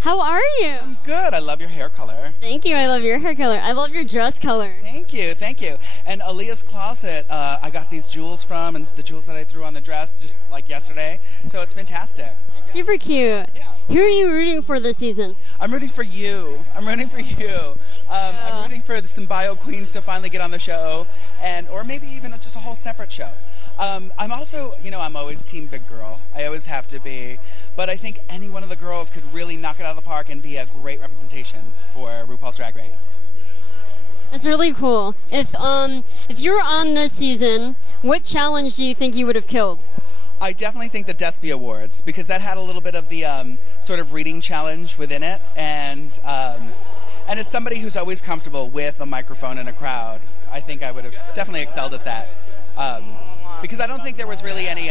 How are you? I'm good. I love your hair color. Thank you. I love your hair color. I love your dress color. Thank you. Thank you. And Aaliyah's Closet, I got these jewels from, and the jewels that I threw on the dress just like yesterday. So it's fantastic. Super cute. Yeah. Who are you rooting for this season? I'm rooting for you. I'm rooting for some bio queens to finally get on the show, or maybe even just a whole separate show. I'm also, I'm always team big girl. I always have to be. But I think any one of the girls could really knock it out of the park and be a great representation for RuPaul's Drag Race. That's really cool. If you were on this season, what challenge do you think you would have killed? I definitely think the Despy Awards, because that had a little bit of the sort of reading challenge within it, and as somebody who's always comfortable with a microphone and a crowd, I think I would have definitely excelled at that. Because I don't think there was really any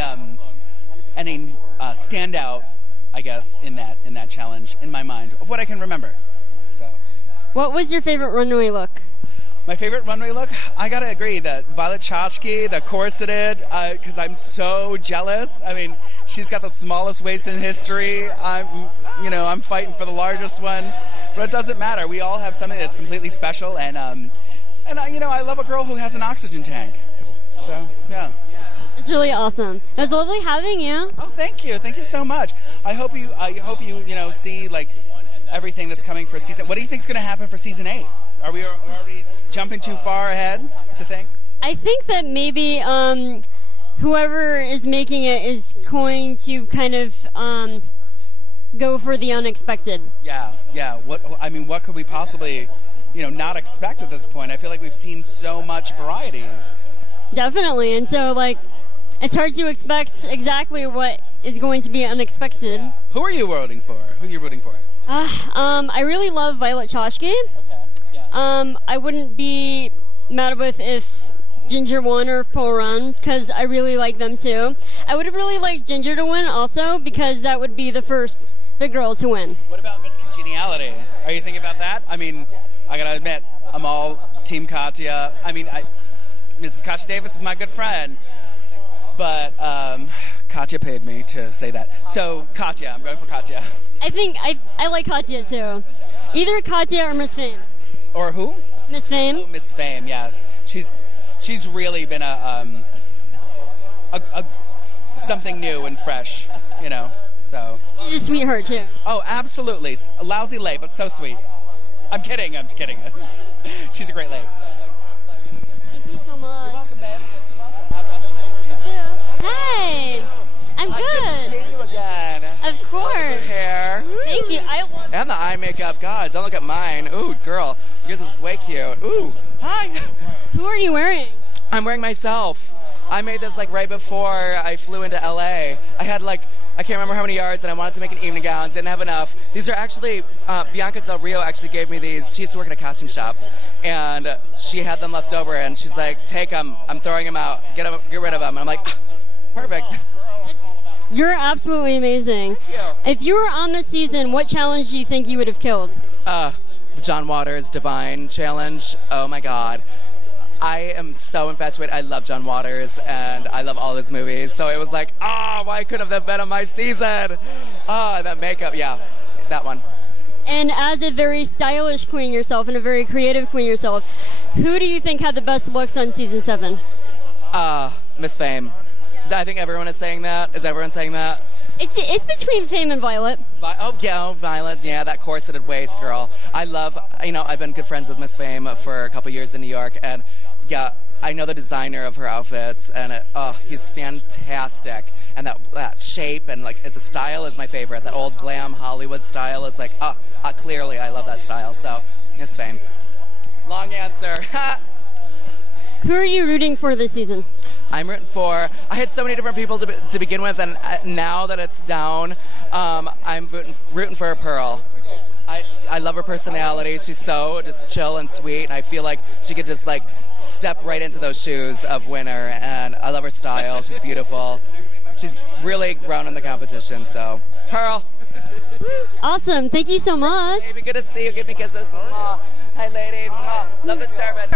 standout, I guess, in that challenge in my mind of what I can remember. So, what was your favorite runway look? My favorite runway look, I gotta agree, that Violet Chachki, the corseted, because I'm so jealous. I mean, she's got the smallest waist in history. I'm fighting for the largest one, but it doesn't matter. We all have something that's completely special, and I love a girl who has an oxygen tank. So, yeah. It's really awesome. It was lovely having you. Oh, thank you so much. I hope you see like everything that's coming for season. What do you think's going to happen for season 8? Are we already jumping too far ahead to think? I think that maybe whoever is making it is going to kind of go for the unexpected. Yeah. What could we possibly, not expect at this point? I feel like we've seen so much variety. Definitely, and so it's hard to expect exactly what is going to be unexpected. Yeah. Who are you rooting for? I really love Violet Chachki. Okay. Yeah. I wouldn't be mad with if Ginger won or if Paul won, because I really like them too. I would have really liked Ginger to win also, because that would be the first big girl to win. What about Miss Congeniality? Are you thinking about that? I mean, I gotta admit, I'm all Team Katya. Mrs. Katya Davis is my good friend, but Katya paid me to say that. So, Katya, I'm going for Katya. I think I like Katya too. Either Katya or Miss Fame. Or who? Miss Fame. Oh, Miss Fame, yes. She's really been a something new and fresh, so. She's a sweetheart too. Oh, absolutely. A lousy lay, but so sweet. I'm kidding. She's a great lay. Thank you so much. You're welcome, babe. You too. Hi. I'm good. Good to see you again. Of course. Your hair. Thank you. And the eye makeup. God, don't look at mine. Ooh, girl. Yours is way cute. Ooh, hi. Who are you wearing? I'm wearing myself. I made this right before I flew into L.A. I had I can't remember how many yards, and I wanted to make an evening gown. Didn't have enough. These are actually, Bianca Del Rio actually gave me these. She used to work in a costume shop, and she had them left over, and she's like, take them. I'm throwing them out. Get rid of them. And I'm like, perfect. You're absolutely amazing. Thank you. If you were on this season, what challenge do you think you would have killed? The John Waters Divine Challenge. Oh, my God. I am so infatuated. I love John Waters, and I love all his movies. So it was like, why couldn't that have been on my season? That makeup, yeah, that one. And as a very stylish queen yourself and a very creative queen yourself, who do you think had the best looks on season 7? Miss Fame. I think everyone is saying that. Is everyone saying that? It's between Fame and Violet. Violet. Yeah, that corseted waist, girl. I love, I've been good friends with Miss Fame for a couple years in New York, and yeah, I know the designer of her outfits, and he's fantastic. And that shape and the style is my favorite. That old glam Hollywood style is clearly I love that style. So, Miss Fame. Long answer. Who are you rooting for this season? I'm rooting for. I had so many different people to begin with, and now that it's down, I'm rooting for Pearl. I love her personality. She's so just chill and sweet, and I feel like she could just step right into those shoes of Winner. And I love her style. She's beautiful. She's really grown in the competition. So, Pearl. Awesome. Thank you so much. Baby, good to see you. Give me kisses. Hi, lady. Love the sherbet.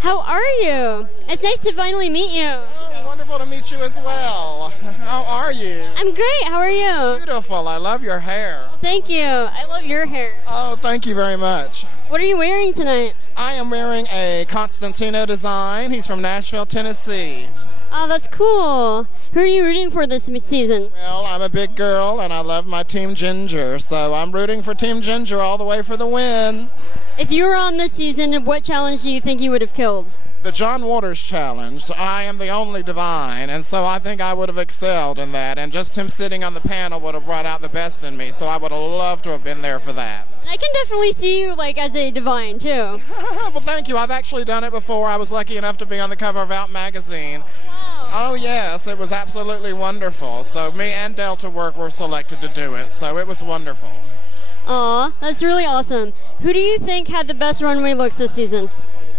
How are you? It's nice to finally meet you. Oh, wonderful. wonderful to meet you as well. How are you? I'm great. How are you? Beautiful. I love your hair. Thank you. I love your hair. Oh, thank you very much. What are you wearing tonight? I am wearing a Constantino design. He's from Nashville, Tennessee. Oh, that's cool. Who are you rooting for this season? Well, I'm a big girl, and I love my Team Ginger, so I'm rooting for Team Ginger all the way for the win. If you were on this season, what challenge do you think you would have killed? The John Waters challenge. I am the only divine, and so I think I would have excelled in that, and just him sitting on the panel would have brought out the best in me, so I would have loved to have been there for that. I can definitely see you like as a divine too. Well, thank you. I've actually done it before. I was lucky enough to be on the cover of L.A.M.B magazine. Wow. Oh, yes. It was absolutely wonderful. So me and Delta Work were selected to do it, so it was wonderful. Aw, that's really awesome. Who do you think had the best runway looks this season?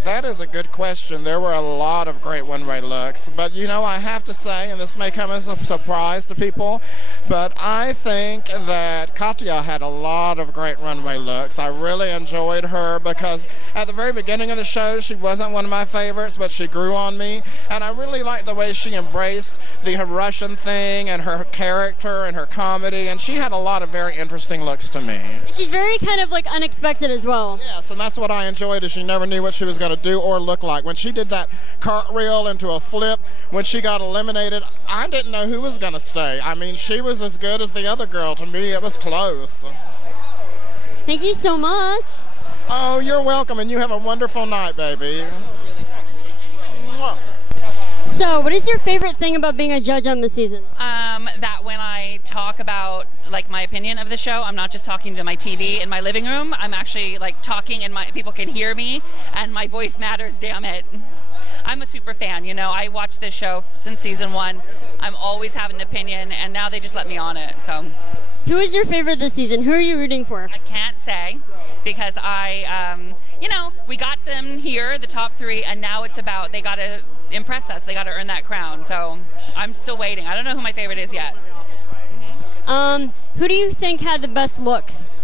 That is a good question. There were a lot of great one-way looks, but you know, I have to say, and this may come as a surprise to people, but I think that Katya had a lot of great runway looks. I really enjoyed her because at the very beginning of the show, she wasn't one of my favorites, but she grew on me, and I really liked the way she embraced her Russian thing and her character and her comedy, and she had a lot of very interesting looks to me. She's very kind of like unexpected as well. Yes, and that's what I enjoyed, is she never knew what she was going to do or look like. When she did that cartwheel into a flip, when she got eliminated, I didn't know who was going to stay. I mean, she was as good as the other girl. To me, it was close. Thank you so much. Oh, you're welcome, and you have a wonderful night, baby. Mwah. So, what is your favorite thing about being a judge on the season? That when I talk about like my opinion of the show, I'm not just talking to my TV in my living room. I'm actually like talking, and people can hear me, and my voice matters. Damn it! I'm a super fan. You know, I watched this show since season 1. I'm always having an opinion, and now they just let me on it. So, who is your favorite this season? Who are you rooting for? I can't say because we got them here, the top 3, and now it's about they got to impress us. They got to earn that crown. So I'm still waiting. I don't know who my favorite is yet. Who do you think had the best looks?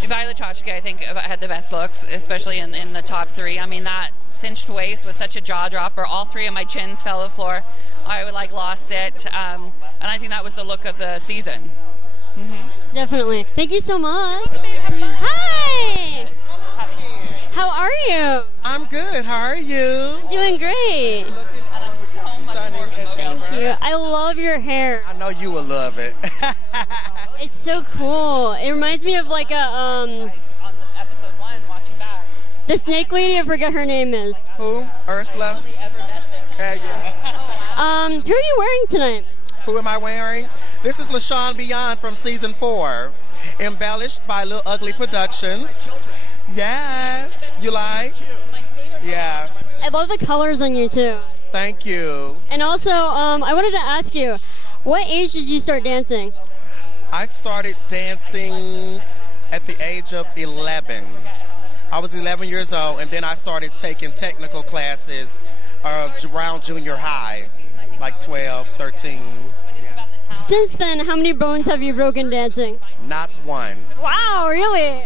Violet Chachki, I think, had the best looks, especially in the top 3. I mean, that cinched waist was such a jaw dropper. All 3 of my chins fell to the floor. I lost it, and I think that was the look of the season. Mm-hmm. Definitely. Thank you so much. Hi. How are you? I'm good. How are you? I'm doing great. Stunning as ever. Thank you. I love your hair. I know you will love it. It's so cool. It reminds me of like a On the episode 1, watching back. the snake lady. I forget her name is. Who? Ursula? Yeah. Who are you wearing tonight? Who am I wearing? This is LaShawn Beyond from season 4. Embellished by Lil Ugly Productions. Yes. You like? Yeah. I love the colors on you too. Thank you. And also, I wanted to ask you, what age did you start dancing? I started dancing at the age of 11. I was 11 years old, and then I started taking technical classes around junior high, like 12, 13. Since then, how many bones have you broken dancing? Not one. Wow, really?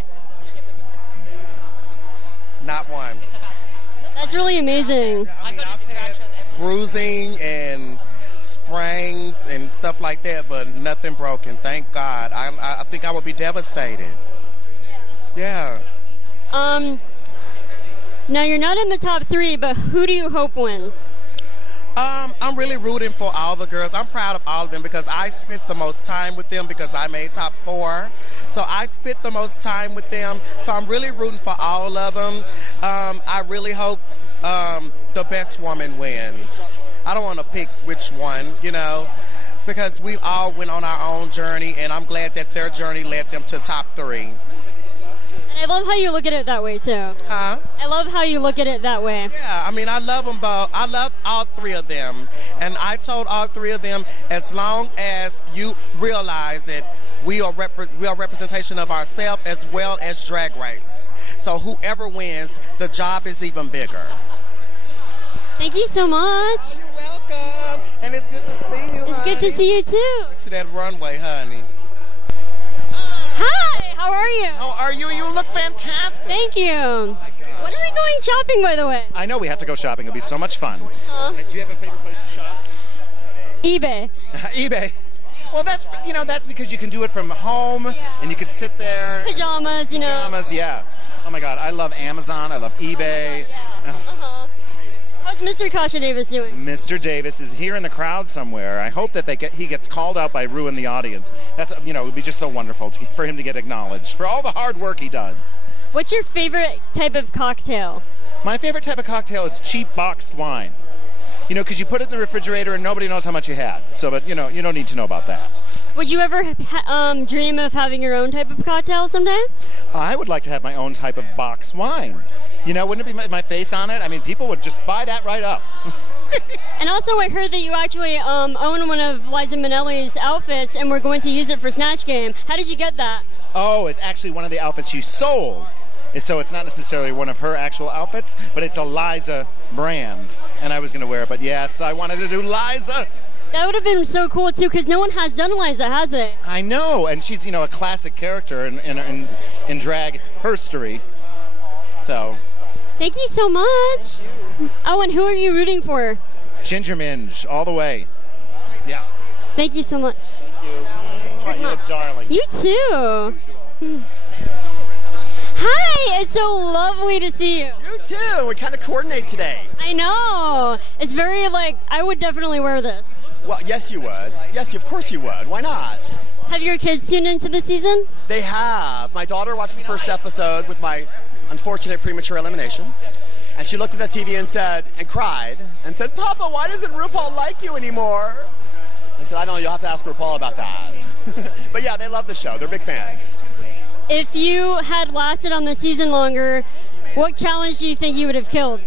Not one. That's really amazing. I mean, I've had bruising and sprains and stuff like that, but nothing broken. Thank God. I think I would be devastated. Yeah. Now you're not in the top 3, but who do you hope wins? I'm really rooting for all the girls. I'm proud of all of them because I spent the most time with them because I made top 4. So I spent the most time with them. So I'm really rooting for all of them. I really hope the best woman wins. I don't want to pick which one, because we all went on our own journey, and I'm glad that their journey led them to top 3. And I love how you look at it that way, too. Huh? I love how you look at it that way. Yeah, I mean, I love them both. I love all 3 of them. And I told all 3 of them, as long as you realize that we are representation of ourselves as well as Drag Race. So whoever wins, the job is even bigger. Thank you so much. Oh, you're welcome. And it's good to see you, It's honey. good to see you, too. To that runway, honey. Hi, how are you? How are you? You look fantastic. Thank you. When are we going shopping, by the way? I know we have to go shopping. It'll be so much fun. Huh? Do you have a favorite place to shop? eBay. eBay. Well, that's because you can do it from home, and you can sit there. Pajamas, Pajamas, yeah. Oh my God, I love Amazon. I love eBay. Uh-huh. How's Mr. Kasha Davis doing? Mr. Davis is here in the crowd somewhere. I hope that he gets called out by Ru in the audience. That's it would be just so wonderful for him to get acknowledged for all the hard work he does. What's your favorite type of cocktail? My favorite type of cocktail is cheap boxed wine. Because you put it in the refrigerator and nobody knows how much you had. So, but you don't need to know about that. Would you ever dream of having your own type of cocktail someday? I would like to have my own type of boxed wine. Wouldn't it be my face on it? I mean, people would just buy that right up. And also, I heard that you actually own one of Liza Minnelli's outfits, and we're going to use it for Snatch Game. How did you get that? Oh, it's actually one of the outfits she sold. So it's not necessarily one of her actual outfits, but it's a Liza brand, and I was going to wear it. But yes, I wanted to do Liza. That would have been so cool, too, because no one has done Liza, has they? I know, and she's, a classic character in drag herstory. So. Thank you so much. Oh, and who are you rooting for? Ginger Minge, all the way. Yeah. Thank you so much. Thank you. You're a darling. You too. Hi, it's so lovely to see you. You too. We kind of coordinate today. I know. It's very I would definitely wear this. Well, yes, you would. Yes, of course you would. Why not? Have your kids tuned into the season? They have. My daughter watched the first episode with my unfortunate premature elimination. And she looked at the TV and cried and said, Papa, why doesn't Rupaul like you anymore? I said, I don't know, you'll have to ask Rupaul about that. But yeah, they love the show. They're big fans. If you had lasted on the season longer, what challenge do you think you would have killed?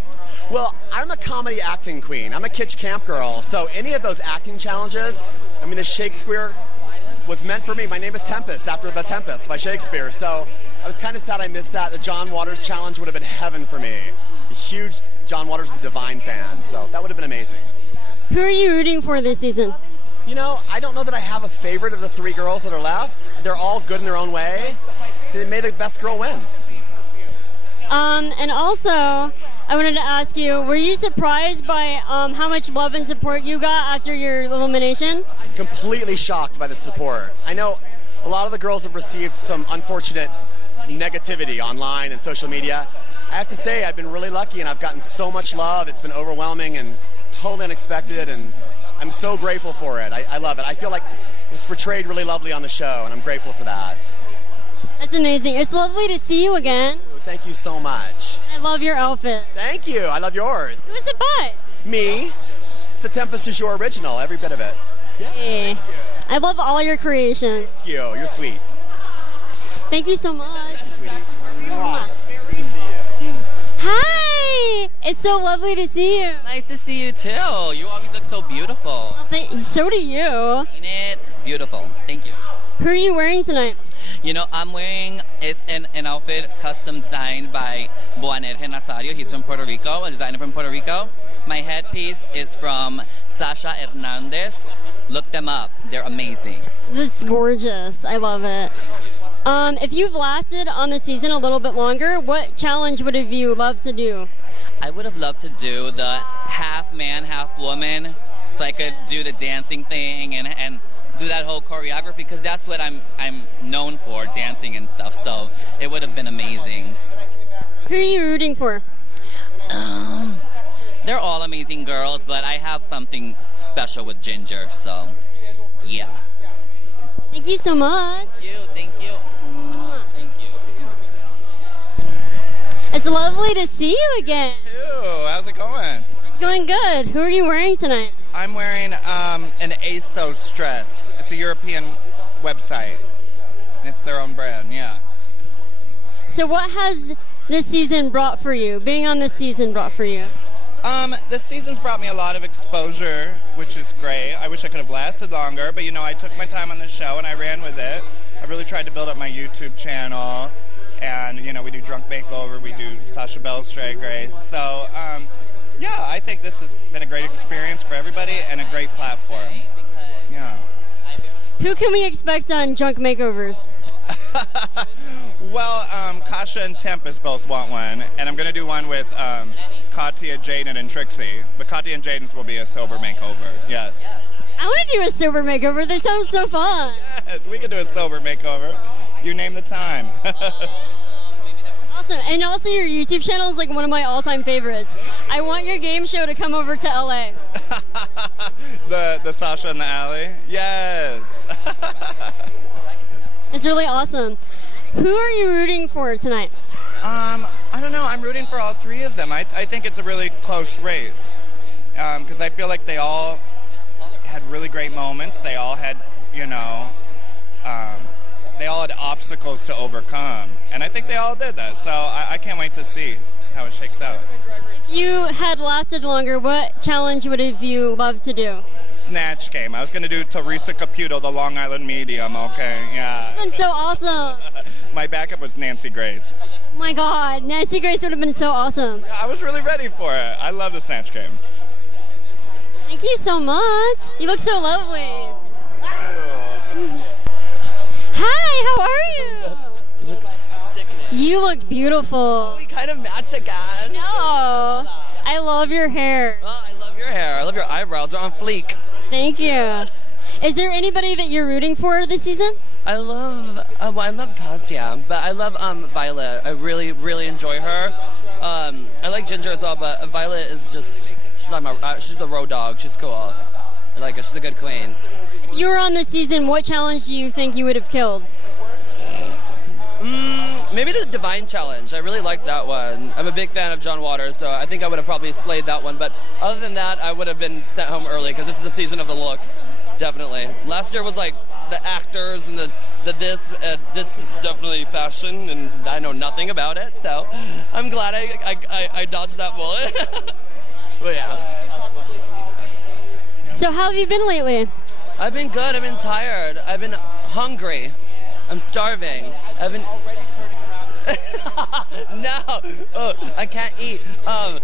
Well, I'm a comedy acting queen. I'm a kitsch camp girl. So any of those acting challenges, the Shakespeare was meant for me. My name is Tempest, after The Tempest by Shakespeare. So I was kind of sad I missed that. The John Waters challenge would have been heaven for me. A huge John Waters and Divine fan. So that would have been amazing. Who are you rooting for this season? I don't know that I have a favorite of the three girls that are left. They're all good in their own way. So they made the best girl win. And also, I wanted to ask you, were you surprised by how much love and support you got after your elimination? Completely shocked by the support. I know a lot of the girls have received some unfortunate negativity online and social media. I have to say, I've been really lucky and I've gotten so much love. It's been overwhelming and totally unexpected, and I'm so grateful for it. I love it. I feel like it was portrayed really lovely on the show, and I'm grateful for that. That's amazing. It's lovely to see you again. Thank you so much. I love your outfit. Thank you. I love yours. Who's it by? Me. It's a Tempest du Jour original, every bit of it. Yeah. Hey. I love all your creations. Thank you. You're sweet. Thank you so much. Sweetie. Hi! It's so lovely to see you. Nice to see you too. You always look so beautiful. So do you. Ain't it beautiful? Thank you. Who are you wearing tonight? I'm wearing an outfit custom designed by Boanerge Nazario. He's from Puerto Rico, a designer from Puerto Rico. My headpiece is from Sasha Hernandez. Look them up. They're amazing. This is gorgeous. I love it. If you've lasted on the season a little bit longer, what challenge would have you loved to do? I would have loved to do the half man, half woman, so I could do the dancing thing and do that whole choreography, because that's what I'm known for, dancing and stuff. So it would have been amazing. Who are you rooting for? They're all amazing girls, but I have something special with Ginger. So yeah. Thank you so much. Thank you. Thank you. Thank you. It's lovely to see you again. Ew, how's it going? It's going good. Who are you wearing tonight? I'm wearing an ASOS dress. It's a European website. It's their own brand, yeah. So what has this season brought for you? Being on this season brought for you? This season's brought me a lot of exposure, which is great. I wish I could have lasted longer, but I took my time on the show and I ran with it. I really tried to build up my YouTube channel, and we do Drunk Makeover, we do Sasha Bell's Drag Race. So, yeah, I think this has been a great experience for everybody and a great platform. Yeah. Who can we expect on Drunk Makeovers? Well, Kasha and Tempest both want one, and I'm going to do one with Katya, Jaden, and Trixie. But Katya and Jaden's will be a sober makeover, yes. I want to do a sober makeover. This sounds so fun. Yes, we can do a sober makeover. You name the time. Awesome. And also your YouTube channel is like one of my all-time favorites. I want your game show to come over to LA. the Sasha in the Alley? Yes. It's really awesome. Who are you rooting for tonight? I don't know. I'm rooting for all three of them. I think it's a really close race because I feel like they all had really great moments. They all had, they all had obstacles to overcome. And I think they all did that. So I can't wait to see how it shakes out. If you had lasted longer, what challenge would have you loved to do? Snatch game. I was going to do Teresa Caputo, the Long Island medium, okay? Yeah. That's so awesome. My backup was Nancy Grace. Oh my God, Nancy Grace would have been so awesome. Yeah, I was really ready for it. I love the Snatch game. Thank you so much. You look so lovely. Hi, how are you? You look sickening. You look beautiful. We kind of match again. No. I love your hair. Well, I love your hair. I love your eyebrows. They're on fleek. Thank you. Is there anybody that you're rooting for this season? I love Katya, but I love Violet. I really, really enjoy her. I like Ginger as well, but Violet is just, she's a road dog. She's cool. I like her. She's a good queen. If you were on this season, what challenge do you think you would have killed? Maybe the Divine Challenge. I really like that one. I'm a big fan of John Waters, so I think I would have probably slayed that one. But other than that, I would have been sent home early because this is the season of the looks. Definitely. Last year was like the actors and the this. This is definitely fashion, and I know nothing about it. So I'm glad I dodged that bullet. But yeah. So how have you been lately? I've been good. I've been tired. I've been hungry. I'm starving. I've been... No. Oh, I can't eat. No,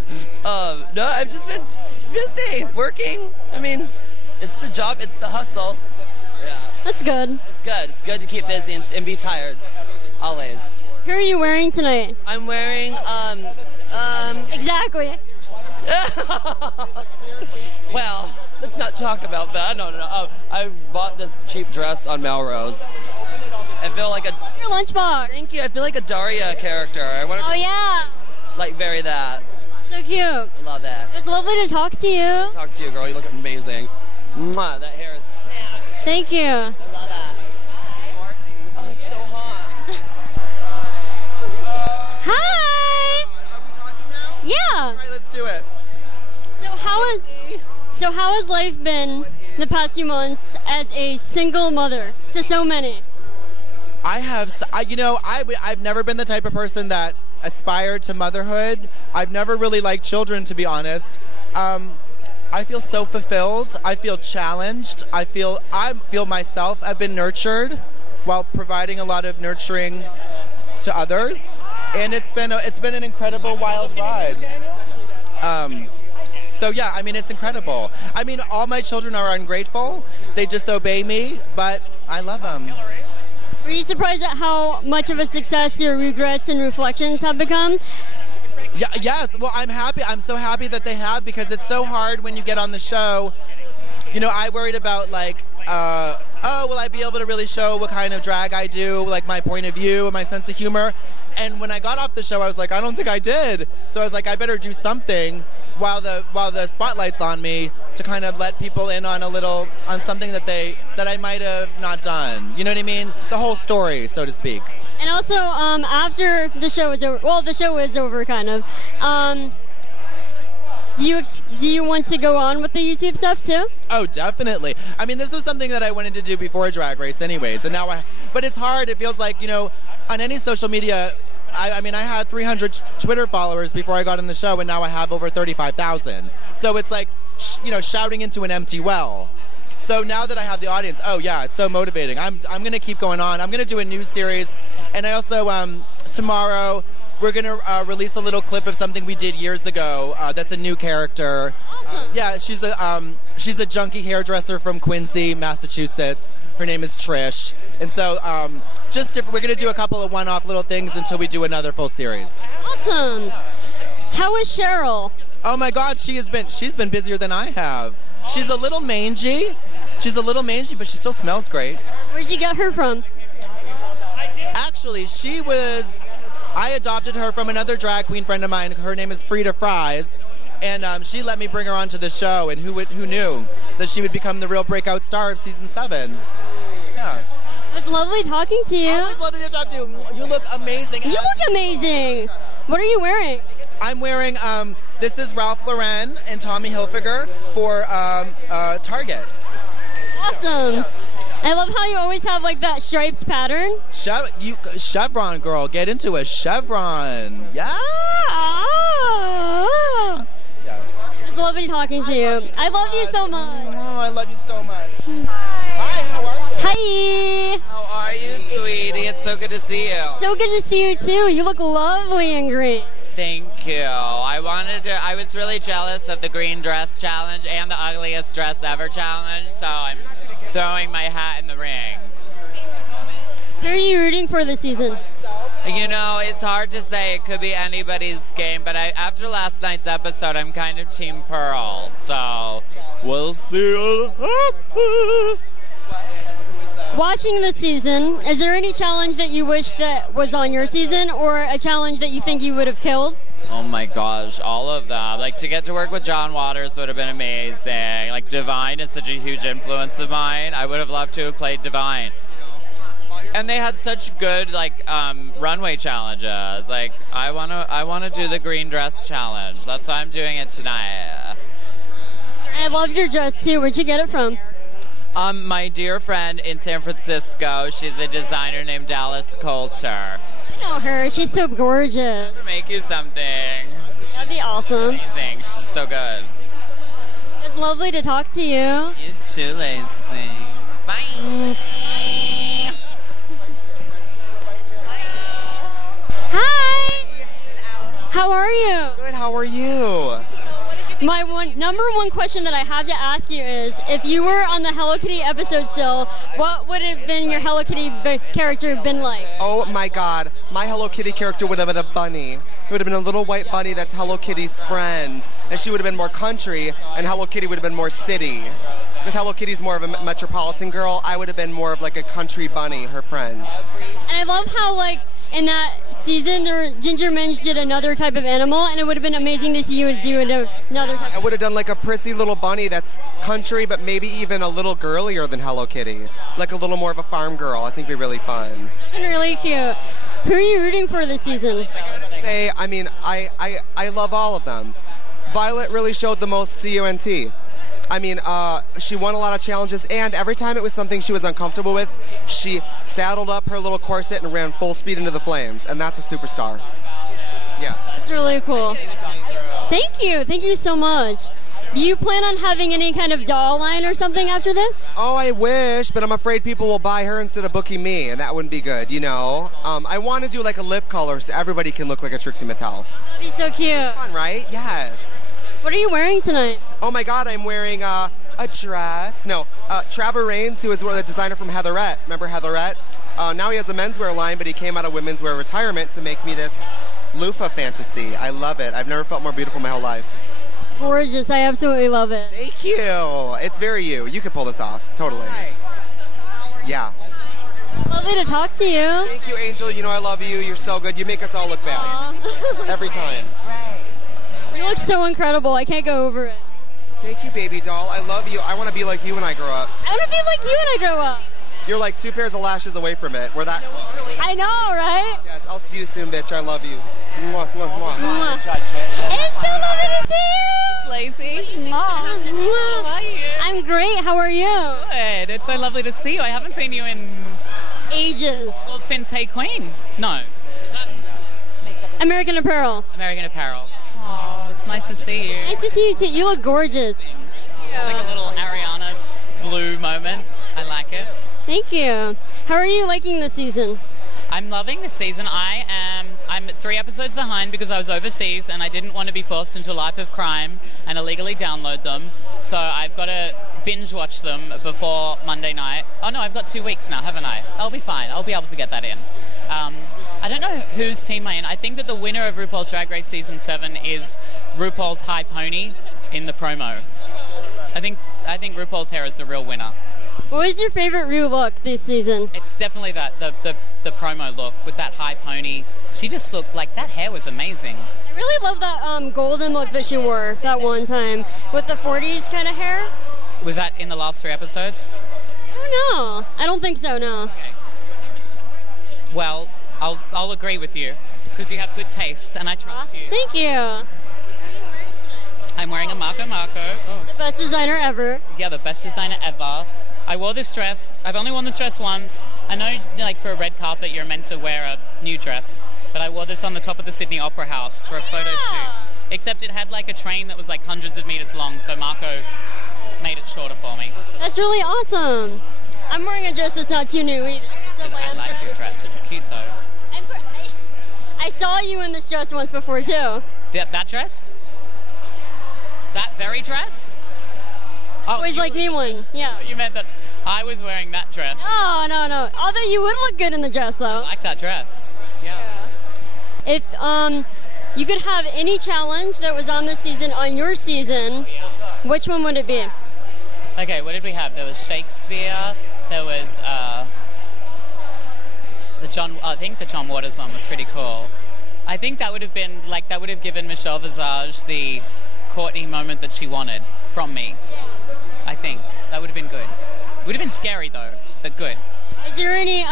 I've just been busy working. I mean, it's the job. It's the hustle. Yeah. That's good. It's good. It's good to keep busy and be tired. Always. Who are you wearing tonight? I'm wearing, Exactly. Well, let's not talk about that. No. I bought this cheap dress on Melrose. I feel like your lunchbox. Thank you. I feel like a Daria character. I want to. Oh yeah. Like very that. So cute. I love that. It was lovely to talk to you. Talk to you, girl. You look amazing. Mwah, that hair is snatched. Thank you. I love that. Oh, it's so hot. Hi. Are we talking now? Yeah. All right, let's do it. So how has life been the past few months as a single mother to so many? I've never been the type of person that aspired to motherhood. I've never really liked children, to be honest. I feel so fulfilled. I feel challenged. I feel myself. I've been nurtured while providing a lot of nurturing to others, and it's been an incredible wild ride. So yeah, I mean, it's incredible. I mean, all my children are ungrateful. They disobey me, but I love them. Were you surprised at how much of a success your regrets and reflections have become? Yeah, yes. Well, I'm happy. I'm so happy that they have, because it's so hard when you get on the show. I worried about will I be able to really show what kind of drag I do, like my point of view and my sense of humor. And when I got off the show, I was like, I don't think I did. So I was like, I better do something while the spotlight's on me to kind of let people in on something that I might have not done. You know what I mean? The whole story, so to speak. And also, after the show is over, the show is over, kind of. Do you want to go on with the YouTube stuff too? Oh, definitely. I mean, this was something that I wanted to do before Drag Race, anyways. And now but it's hard. It feels like on any social media. I mean, I had 300 Twitter followers before I got on the show, and now I have over 35,000. So it's like, shouting into an empty well. So now that I have the audience, oh yeah, it's so motivating. I'm going to keep going on. I'm going to do a new series, and I also tomorrow we're going to release a little clip of something we did years ago. That's a new character. Awesome. Yeah, she's a junkie hairdresser from Quincy, Massachusetts. Her name is Trish, and so we're going to do a couple of one-off little things until we do another full series. Awesome. How is Cheryl? Oh my God, she's been busier than I have. She's a little mangy, She's a little mangy, but she still smells great. Where'd you get her from? Actually, I adopted her from another drag queen friend of mine. Her name is Frida Fries. And she let me bring her onto the show, and who knew that she would become the real breakout star of season 7. Yeah. It was lovely talking to you. Always lovely to talk to you. You look amazing. You look amazing. What are you wearing? I'm wearing, this is Ralph Lauren and Tommy Hilfiger for Target. Awesome. I love how you always have like that striped pattern. Chevron, girl. Get into a chevron. Yeah. It's lovely talking to you. I love you so much. Oh, I love you so much. Hi, how are you? Hi. How are you, sweetie? It's so good to see you. So good to see you too. You look lovely in green. Thank you. I was really jealous of the green dress challenge and the ugliest dress ever challenge, so I'm throwing my hat in the ring. Who are you rooting for this season? You know, it's hard to say. It could be anybody's game, but after last night's episode, I'm kind of Team Pearl, so we'll see. Watching this season, is there any challenge that you wish that was on your season, or a challenge that you think you would have killed? Oh my gosh, all of them. Like, to get to work with John Waters would have been amazing. Like, Divine is such a huge influence of mine. I would have loved to have played Divine. And they had such good, like, runway challenges. Like, I wanna do the green dress challenge. That's why I'm doing it tonight. I love your dress too. Where'd you get it from? My dear friend in San Francisco, she's a designer named Dallas Coulter. I know her. She's so gorgeous. To make you something. That'd be awesome. Amazing. She's so good. It's lovely to talk to you. You too, Lacey. Bye. Hi. How are you? Good. How are you? My number one question that I have to ask you is, if you were on the Hello Kitty episode still, what would have been your Hello Kitty character been like? Oh my God, my Hello Kitty character would have been a bunny. It would have been a little white bunny that's Hello Kitty's friend, and she would have been more country, and Hello Kitty would have been more city. Because Hello Kitty's more of a metropolitan girl, I would have been more of like a country bunny, her friend. And I love how, like, in that season, Ginger Minj did another type of animal, and it would have been amazing to see you do another type. I would have done like a prissy little bunny that's country, but maybe even a little girlier than Hello Kitty. Like a little more of a farm girl. I think it'd be really fun. And really cute. Who are you rooting for this season? I love all of them. Violet really showed the most CUNT. I mean, she won a lot of challenges, and every time it was something she was uncomfortable with, she saddled up her little corset and ran full speed into the flames, and that's a superstar. Yes. That's really cool. Thank you. Thank you so much. Do you plan on having any kind of doll line or something after this? Oh, I wish, but I'm afraid people will buy her instead of booking me, and that wouldn't be good, you know? I want to do like a lip color so everybody can look like a Trixie Mattel. That'd be so cute. Fun, right? Yes. What are you wearing tonight? Oh my God, I'm wearing a dress. No, Trevor Raines, who is the designer from Heatherette. Remember Heatherette? Now he has a menswear line, but he came out of women's wear retirement to make me this loofah fantasy. I love it. I've never felt more beautiful in my whole life. It's gorgeous. I absolutely love it. Thank you. It's very you. You could pull this off. Totally. Yeah. Lovely to talk to you. Thank you, Angel. You know I love you. You're so good. You make us all look bad. Every time. You look so incredible. I can't go over it. Thank you, baby doll. I love you. I want to be like you when I grow up. I want to be like you when I grow up. You're like 2 pairs of lashes away from it. We're that close. I know, right? Yes, I'll see you soon, bitch. I love you. Mwah, mwah, mwah. It's so lovely to see you. Lacey. Mom. How are you? I'm great. How are you? Good. It's so lovely to see you. I haven't seen you in ages. Well, since Hey Queen. No. American Apparel. American Apparel. Oh, it's nice to see you. Nice to see you too. You look gorgeous. It's like a little Ariana blue moment. I like it. Thank you. How are you liking this season? I'm loving this season. I'm 3 episodes behind because I was overseas and I didn't want to be forced into a life of crime and illegally download them. So I've got to binge watch them before Monday night. Oh no, I've got 2 weeks now, haven't I? I'll be fine. I'll be able to get that in. I don't know whose team I'm in. I think that the winner of RuPaul's Drag Race Season 7 is RuPaul's High Pony in the promo. I think RuPaul's hair is the real winner. What was your favorite Rue look this season? It's definitely the promo look with that high pony. She just looked like that hair was amazing. I really love that golden look that she wore that one time with the 40s kind of hair. Was that in the last 3 episodes? I don't know. I don't think so, no. Okay. Well, I'll agree with you because you have good taste and I trust you. Thank you. I'm wearing a Marco Marco. Oh. The best designer ever. Yeah, the best designer ever. I wore this dress. I've only worn this dress once. I know, like, for a red carpet, you're meant to wear a new dress, but I wore this on the top of the Sydney Opera House for a photo shoot. Except it had, like, a train that was, like, hundreds of meters long, so Marco made it shorter for me. That's really awesome. I'm wearing a dress that's not too new either. I like your dress. It's cute, though. I saw you in this dress once before, too. That dress? That very dress? Oh, Always like me one, yeah. You meant that I was wearing that dress. Oh, no. Although you would look good in the dress, though. I like that dress. Yeah. If you could have any challenge that was on this season on your season, which one would it be? Okay, what did we have? There was Shakespeare. There was I think the John Waters one was pretty cool. I think that would have been that would have given Michelle Visage the Courtney moment that she wanted from me. I think that would have been good. It would have been scary though, but good. Is there any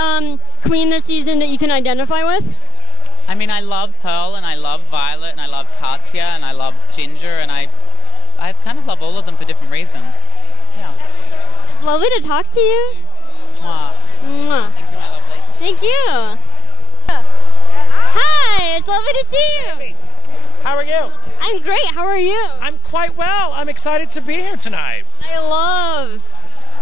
queen this season that you can identify with? I mean, I love Pearl and I love Violet and I love Katya and I love Ginger and I kind of love all of them for different reasons. Yeah. It's lovely to talk to you. Mwah. Mwah. Thank you, my lovely. Thank you. Hi, it's lovely to see you. How are you? I'm great. How are you? I'm quite well. I'm excited to be here tonight. I love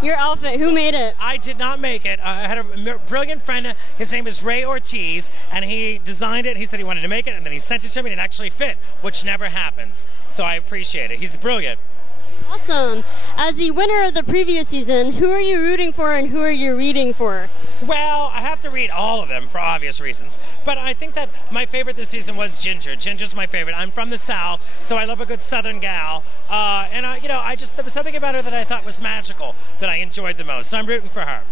your outfit. Who made it? I did not make it. I had a brilliant friend. His name is Ray Ortiz, and he designed it. He said he wanted to make it, and then he sent it to me, and it actually fit, which never happens. So I appreciate it. He's brilliant. Awesome. As the winner of the previous season, who are you rooting for and who are you reading for? Well, I have to read all of them for obvious reasons, but I think that my favorite this season was Ginger. Ginger's my favorite. I'm from the South, so I love a good Southern gal, and there was something about her that I thought was magical that I enjoyed the most. So I'm rooting for her.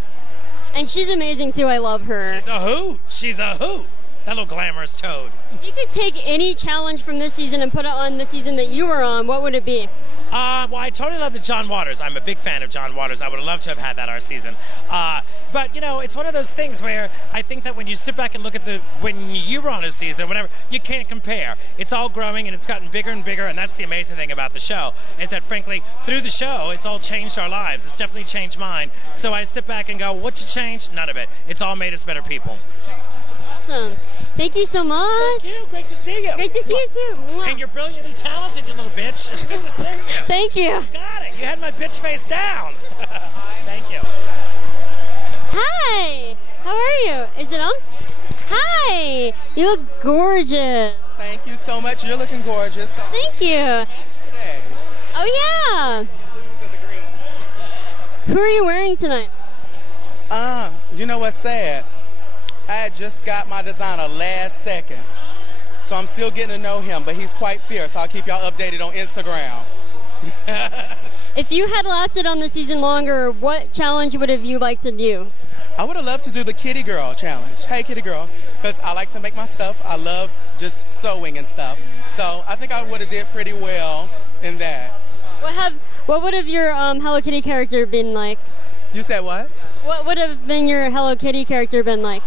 And she's amazing too. I love her. She's a hoot. She's a hoot. That little glamorous toad. If you could take any challenge from this season and put it on the season that you were on, what would it be? Well, I totally love the John Waters. I'm a big fan of John Waters. I would have loved to have had that our season. But, it's one of those things where I think that when you sit back and look at when you were on a season, whatever, you can't compare. It's all growing and it's gotten bigger and bigger, and that's the amazing thing about the show, is that, frankly, through the show, it's all changed our lives. It's definitely changed mine. So I sit back and go, what's it changed? None of it. It's all made us better people. Awesome. Thank you so much. Thank you. Great to see you. Great to see you, too. Mwah. And you're brilliantly talented, you little bitch. It's good to see you. Thank you. Got it. You had my bitch face down. Thank you. Hi. How are you? Is it on? Hi. You look gorgeous. Thank you so much. You're looking gorgeous. Thank you. Today. Oh, yeah. The blues and the green. Who are you wearing tonight? You know what's sad? I had just got my designer last second, so I'm still getting to know him, but he's quite fierce. I'll keep y'all updated on Instagram. If you had lasted on the season longer, what challenge would have you liked to do? I would have loved to do the Kitty Girl challenge. Hey, Kitty Girl, because I like to make my stuff. I love just sewing and stuff. So I think I would have did pretty well in that. What would have your Hello Kitty character been like? You said what? What would have been your Hello Kitty character been like?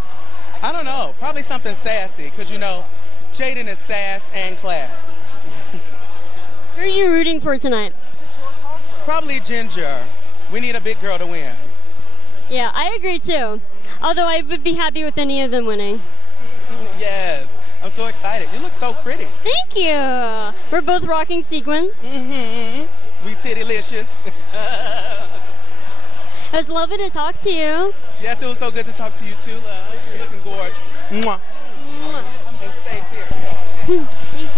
I don't know. Probably something sassy, because, Jaden is sass and class. Who are you rooting for tonight? Probably Ginger. We need a big girl to win. Yeah, I agree, too. Although I would be happy with any of them winning. Yes. I'm so excited. You look so pretty. Thank you. We're both rocking sequins. Mm-hmm. We titty-licious. It was lovely to talk to you. Yes, it was so good to talk to you too, love. You're looking gorgeous. Mwah. Mwah. And stay fierce.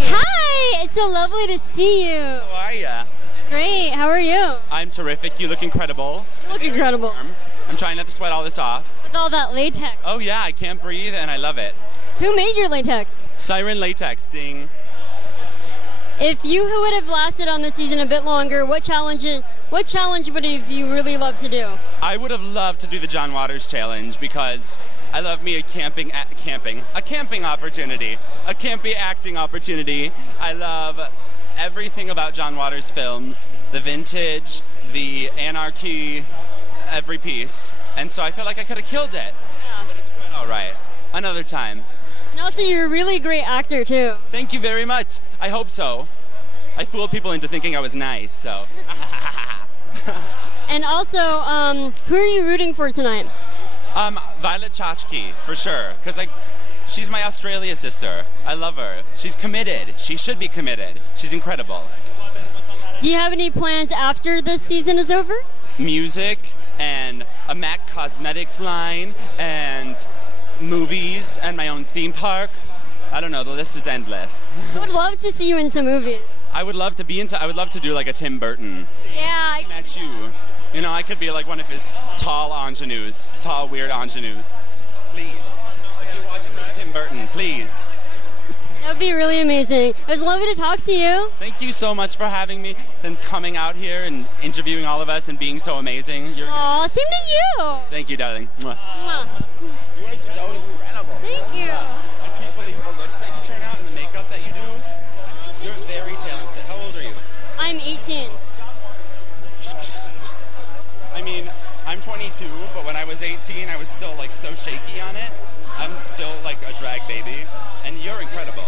Hi, it's so lovely to see you. How are ya? Great, how are you? I'm terrific. You look incredible. You look incredible. I'm trying not to sweat all this off. With all that latex. Oh yeah, I can't breathe and I love it. Who made your latex? Siren Latex, ding. If you would have lasted on the season a bit longer, what challenge would have you really loved to do? I would have loved to do the John Waters challenge because I love me a camping opportunity, a campy acting opportunity. I love everything about John Waters films, the vintage, the anarchy, every piece. And so I feel like I could have killed it. Yeah. But it's quite all right. Another time. And also, you're a really great actor, too. Thank you very much. I hope so. I fooled people into thinking I was nice, so. And also, who are you rooting for tonight? Violet Chachki, for sure. Because she's my Australia sister. I love her. She's committed. She should be committed. She's incredible. Do you have any plans after this season is over? Music and a MAC Cosmetics line and movies and my own theme park. I don't know, the list is endless. I would love to see you in some movies. I would love to do like a Tim Burton. Yeah. At you. You know, I could be like one of his tall weird ingenues. Please. If you're watching this, Tim Burton, please. That would be really amazing. It was lovely to talk to you. Thank you so much for having me and coming out here and interviewing all of us and being so amazing. Aw, same to you. Thank you, darling. Mwah. Mwah. You are so incredible. Thank you. I can't believe the looks that you turn out and the makeup that you do. You're very talented. How old are you? I'm 18. I mean, I'm 22, but when I was 18, I was still like so shaky on it. I'm still like a drag baby, and you're incredible.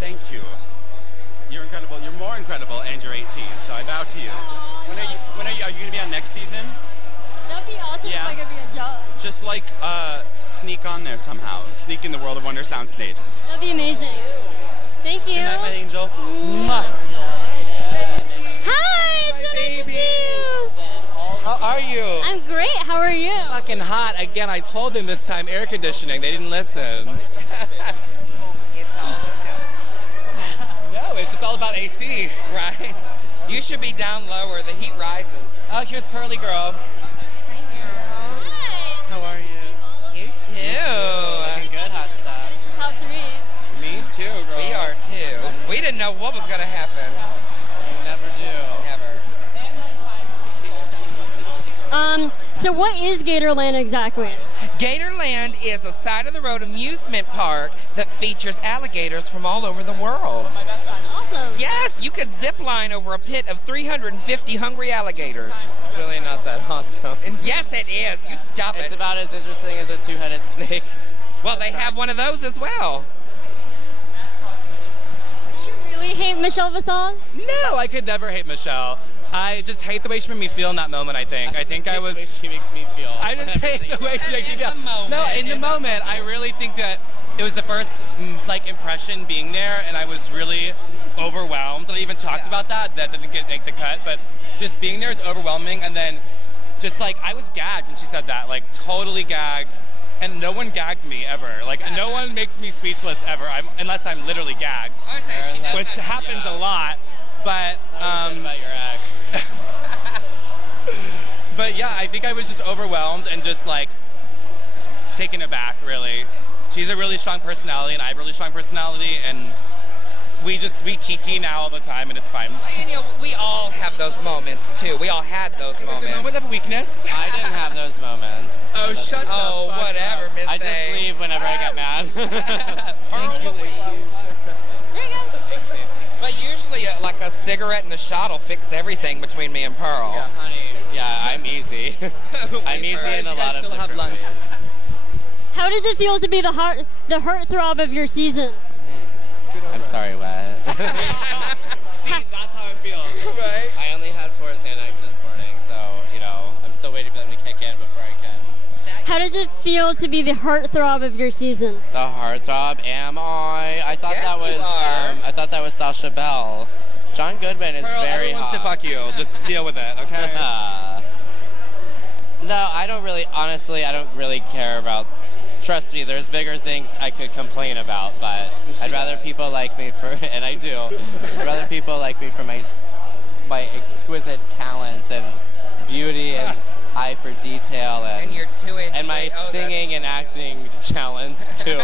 Thank you. You're incredible. You're more incredible, and you're 18. So I bow to you. Are you going to be on next season? That'd be awesome if I could be a judge. Just like sneak on there somehow. Sneak in the World of Wonder sound stages. That'd be amazing. Thank you. Good night, my angel. Mwah. Hi, it's so nice to see you. How are you? I'm great. How are you? Fucking hot. Again, I told them this time air conditioning. They didn't listen. No, it's just all about AC. Right. You should be down lower. The heat rises. Oh, here's Pearly Girl. Hi. How are you? You too. Looking good, hot stuff. Top 3. Me too, girl. We are too. We didn't know what was going to happen. You never do. Never. So what is Gatorland exactly? Gatorland is a side-of-the-road amusement park that features alligators from all over the world. Awesome. Yes, you could zip line over a pit of 350 hungry alligators. It's really not that awesome. And yes, it is. You stop it. It's about as interesting as a two-headed snake. Well, they have one of those as well. Do you really hate Michelle Visage? No, I could never hate Michelle. I just hate the way she made me feel in that moment, I think. I think I was... the way she makes me feel. I just hate the way she makes me feel. No, in the moment, I really think that it was the first, impression being there, and I was really overwhelmed. And I even talked about that didn't make the cut, but just being there is overwhelming, and then just, I was gagged when she said that, totally gagged, and no one gags me ever. No one makes me speechless ever, unless I'm literally gagged, which happens a lot, but... about your ex. But yeah, I think I was just overwhelmed and just taken aback, really. She's a really strong personality and I have a really strong personality, and we kiki now all the time, and it's fine. And, we all have those moments too. We all had those moments. A moment of weakness. I didn't have those moments. Oh, shut up. Oh, whatever, Miss I just A. leave whenever I get mad. Thank you, There you go. But usually, a cigarette and a shot will fix everything between me and Pearl. Yeah, honey. Yeah, I'm easy. I'm easy in a lot of different ways. How does it feel to be the heartthrob of your season? I'm sorry, what? See, that's how it feels. Right? I only had 4 Xanax this morning, so, I'm still waiting for them to kick in before I can. How does it feel to be the heartthrob of your season? The heartthrob, am I? I thought that was Sasha Bell. John Goodman is Pearl, very everyone hot. wants to fuck you. Just deal with it, okay? No, I don't really care about... Trust me, there's bigger things I could complain about, but I'd rather people like me for... And I do. I'd rather people like me for my exquisite talent and beauty and eye for detail and you're 2 inches and my away. Oh, singing and acting talents, too.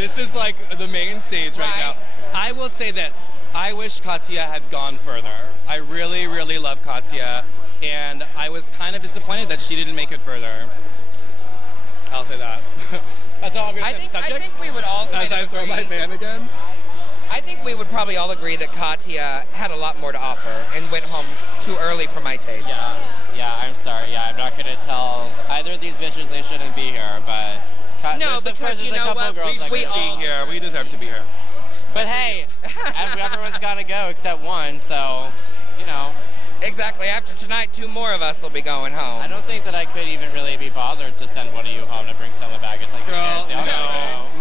This is like the main stage right now. I will say this. I wish Katya had gone further. I really, really love Katya, and I was kind of disappointed that she didn't make it further. I'll say that. That's all I'm going to say. I think we would all As I throw my fan again. I think we would probably all agree that Katya had a lot more to offer and went home too early for my taste. Yeah, I'm sorry. Yeah, I'm not going to tell either of these bitches they shouldn't be here, but... No, because you know what? We all be here. We deserve to be here. But hey, everyone's got to go except one, so, you know. Exactly. After tonight, 2 more of us will be going home. I don't think that I could even really be bothered to send one of you home to bring some of the baggage. Like, Girl,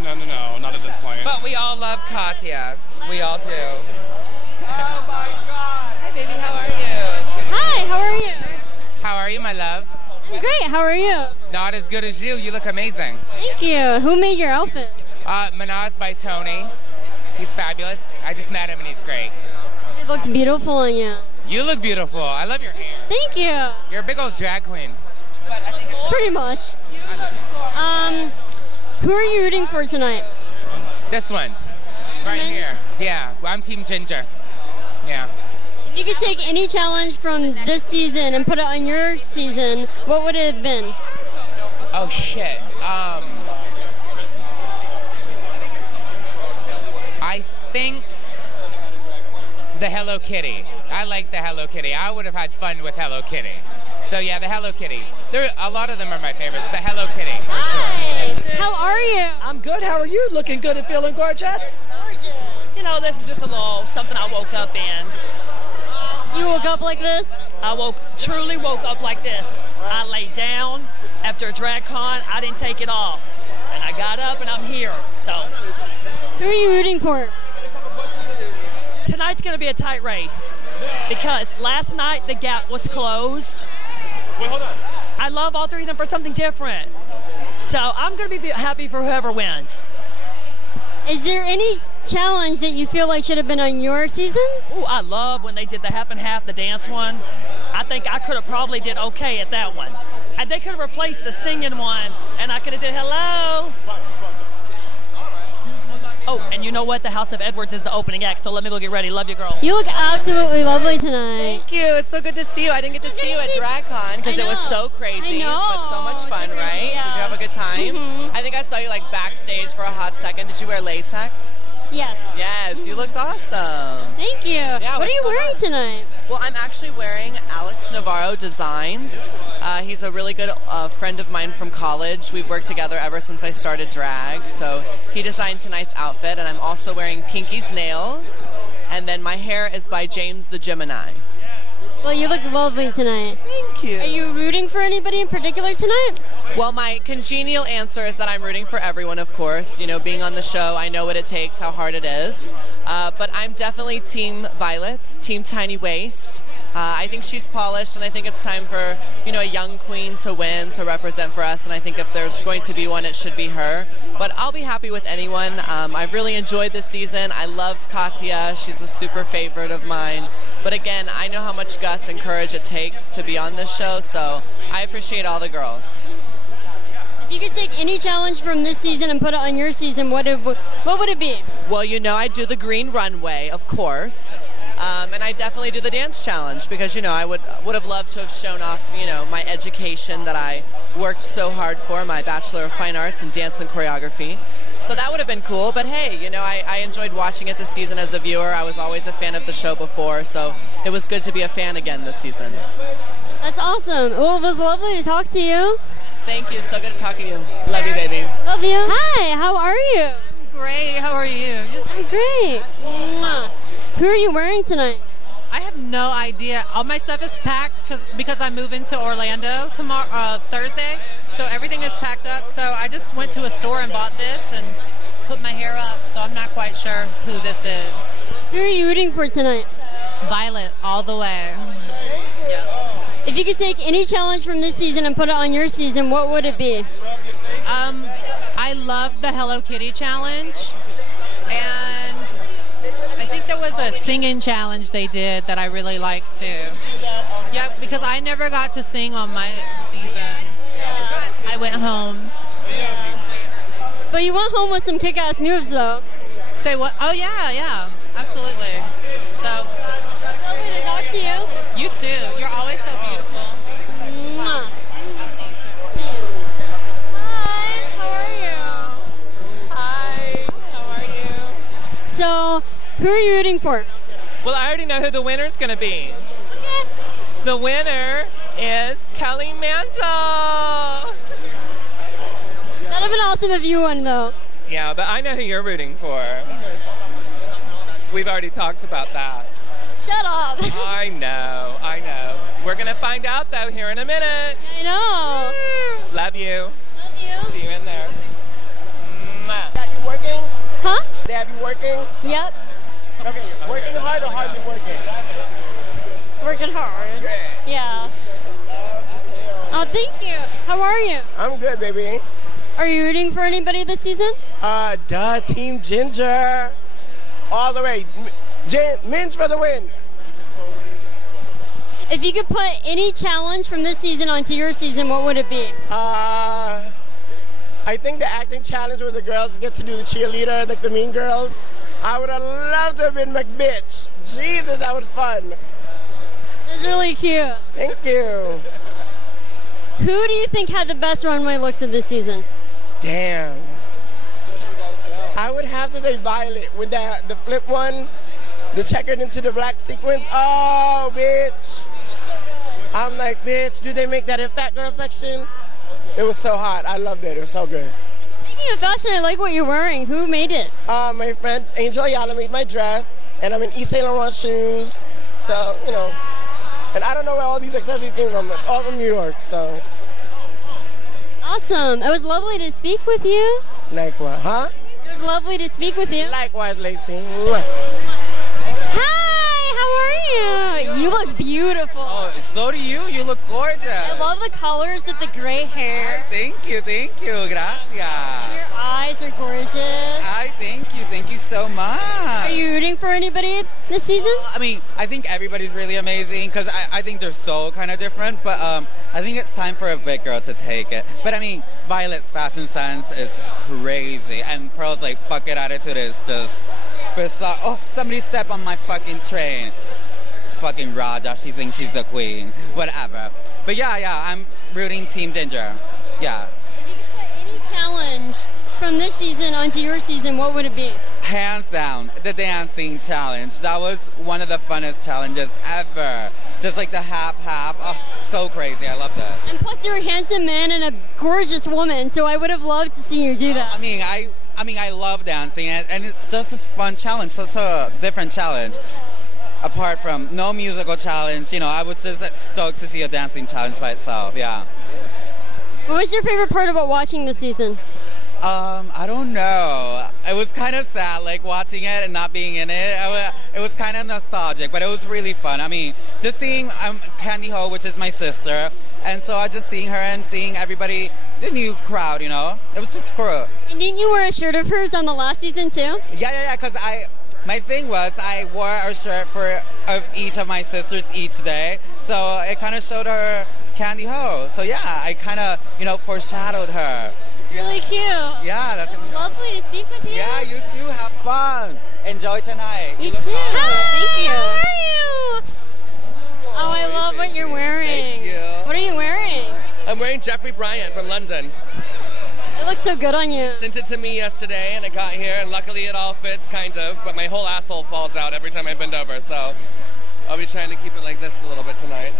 no, not at this point. But we all love Katya. We all do. Oh my God. Hi, baby. How are you? Hi, how are you? How are you, my love? I'm great. How are you? Not as good as you. You look amazing. Thank you. Who made your outfit? Manaz by Tony. He's fabulous. I just met him and he's great. It looks beautiful on you. You look beautiful. I love your hair. Thank you. You're a big old drag queen. Pretty much. Who are you rooting for tonight? This one. Right here. Yeah. I'm Team Ginger. Yeah. If you could take any challenge from this season and put it on your season, what would it have been? Oh, shit. I think the Hello Kitty. I like the Hello Kitty. I would have had fun with Hello Kitty. So yeah, the Hello Kitty. A lot of them are my favorites. The Hello Kitty, for sure. How are you? I'm good. How are you? Looking good and feeling gorgeous? Gorgeous. You know, this is just a little something I woke up in. You woke up like this? I truly woke up like this. I laid down after a drag con. I didn't take it off. And I got up and I'm here. So. Who are you rooting for? Tonight's going to be a tight race because last night the gap was closed. Wait, hold on. I love all 3 of them for something different. So I'm going to be happy for whoever wins. Is there any challenge that you feel like should have been on your season? Ooh, I love when they did the half and half, the dance one. I think I could have probably did okay at that one. And they could have replaced the singing one, and I could have did hello. Oh, and you know what? The House of Edwards is the opening act, so let me go get ready. Love you, girl. You look absolutely lovely tonight. Thank you. It's so good to see you. I didn't get to see you at DragCon because it was so crazy, but so much fun, right? Yeah. Did you have a good time? Mm-hmm. I think I saw you like backstage for a hot second. Did you wear latex? Yes. Yes, you looked awesome. Thank you. Yeah, what are you wearing tonight? Well, I'm actually wearing Alex Navarro Designs. He's a really good friend of mine from college. We've worked together ever since I started drag. So he designed tonight's outfit, and I'm also wearing Pinky's nails. And then my hair is by James the Gemini. Well, you look lovely tonight. Thank you. Are you rooting for anybody in particular tonight? Well, my congenial answer is that I'm rooting for everyone, of course. You know, being on the show, I know what it takes, how hard it is. But I'm definitely Team Violet, Team Tiny Waist. I think she's polished, and I think it's time for, you know, a young queen to win, to represent for us. And I think if there's going to be one, it should be her. But I'll be happy with anyone. I've really enjoyed this season. I loved Katya. She's a super favorite of mine. But again, I know how much guts and courage it takes to be on this show, so I appreciate all the girls. If you could take any challenge from this season and put it on your season, what would it be? Well, you know, I do the green runway, of course. And I definitely do the dance challenge because, you know, I would have loved to have shown off, you know, my education that I worked so hard for, my Bachelor of Fine Arts in Dance and Choreography. So that would have been cool. But hey, you know, I enjoyed watching it this season as a viewer. I was always a fan of the show before, so it was good to be a fan again this season. That's awesome. Well, it was lovely to talk to you. Thank you. So good to talk to you. Love you, baby. Love you. Hi, how are you? I'm great. How are you? I'm great. Mwah. Who are you wearing tonight? I have no idea. All my stuff is packed because I move into Orlando tomorrow, Thursday. So everything is packed up. So I just went to a store and bought this and put my hair up. So I'm not quite sure who this is. Who are you rooting for tonight? Violet, all the way. Yeah. If you could take any challenge from this season and put it on your season, what would it be? I loved the Hello Kitty challenge. And I think there was a singing challenge they did that I really liked too. Yeah, because I never got to sing on my season. I went home. But you went home with some kick-ass moves, though. Say what? Oh, yeah, absolutely. So. Lovely to talk to you. You too. You're always so beautiful. Mwah. I'll see you soon. Hi, how are you? Hi, how are you? So, who are you rooting for? Well, I already know who the winner's going to be. Okay. The winner is Kelly Mantle. That would have been awesome if you won, though. Yeah, but I know who you're rooting for. We've already talked about that. Shut up. I know. We're going to find out, though, here in a minute. I know. Love you. Love you. See you in there. Mwah. Are you working? Huh? They have you working? Yep. Okay, working hard or hardly working? Working hard. Yeah. Oh, thank you. How are you? I'm good, baby. Are you rooting for anybody this season? Team Ginger. All the way. Minge for the win. If you could put any challenge from this season onto your season, what would it be? I think the acting challenge where the girls get to do the cheerleader, like the Mean Girls. I would have loved to have been McBitch. Jesus, that was fun. That's really cute. Thank you. Who do you think had the best runway looks of this season? Damn. I would have to say Violet with the flip one, the checkered into the black sequence. Oh, bitch. I'm like, bitch, do they make that in Fat Girl section? It was so hot. I loved it. It was so good. Speaking of fashion, I like what you're wearing. Who made it? My friend Angel Ayala made my dress, and I'm in Yves Saint Laurent shoes. So, you know. And I don't know where all these accessories came from. All from New York, so. Awesome. It was lovely to speak with you. Likewise. Huh? It was lovely to speak with you. Likewise, Lacey. Hi, how are you? You look beautiful. Oh, so do you. You look gorgeous. I love the colors with the gray hair. Thank you. Gracias. Your eyes are gorgeous. Thank you so much. Are you rooting for anybody this season? I mean, I think everybody's really amazing because I think they're so kind of different, but I think it's time for a big girl to take it. But I mean, Violet's fashion sense is crazy, and Pearl's like, fuck it attitude is just bizarre. Oh, somebody step on my fucking train. Fucking Raja, she thinks she's the queen. Whatever. But yeah, I'm rooting Team Ginger. Yeah. If you could put any challenge from this season onto your season, what would it be? Hands down, the dancing challenge. That was one of the funnest challenges ever. Just like the half. Oh, so crazy. I love that. And plus, you're a handsome man and a gorgeous woman, so I would have loved to see you do that. I mean, I love dancing, and it's just this fun challenge. Such a different challenge. Apart from no musical challenge, I was just stoked to see a dancing challenge by itself. Yeah. What was your favorite part about watching this season? I don't know. It was kind of sad, like watching it and not being in it. It was kind of nostalgic, but it was really fun. I mean, just seeing Candy Ho, which is my sister, and so I just seeing her and seeing everybody, the new crowd, It was just cool. And didn't you wear a shirt of hers on the last season too? Yeah, because my thing was I wore a shirt of each of my sisters each day, so it kind of showed her Candy Ho. So yeah, I kind of, foreshadowed her. It's really cute. Yeah, that's lovely to speak with you. Yeah, you too. Have fun. Enjoy tonight. You look too. awesome. Thank you. How are you? Oh, I love what you're wearing. Thank you. What are you wearing? I'm wearing Jeffrey Bryant from London. It looks so good on you. Sent it to me yesterday, and I got here, and luckily it all fits, kind of, but my whole asshole falls out every time I bend over, so I'll be trying to keep it like this a little bit tonight.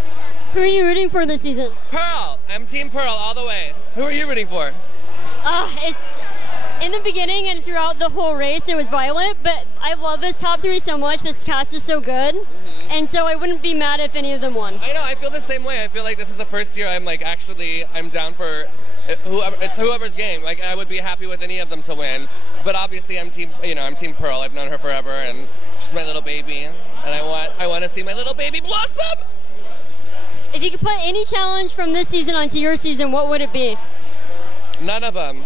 Who are you rooting for this season? Pearl! I'm Team Pearl all the way. Who are you rooting for? It's in the beginning and throughout the whole race, it was Violet, but I love this top three so much. This cast is so good, and so I wouldn't be mad if any of them won. I know, I feel the same way. I feel like this is the first year I'm down for whoever's game. Like, I would be happy with any of them to win, but obviously I'm Team Pearl. I've known her forever, and she's my little baby, and I want to see my little baby blossom. If you could put any challenge from this season onto your season, what would it be? None of them.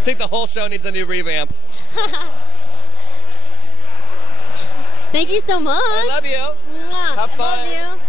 I think the whole show needs a new revamp. Thank you so much. I love you. Mwah. Have fun. Love you.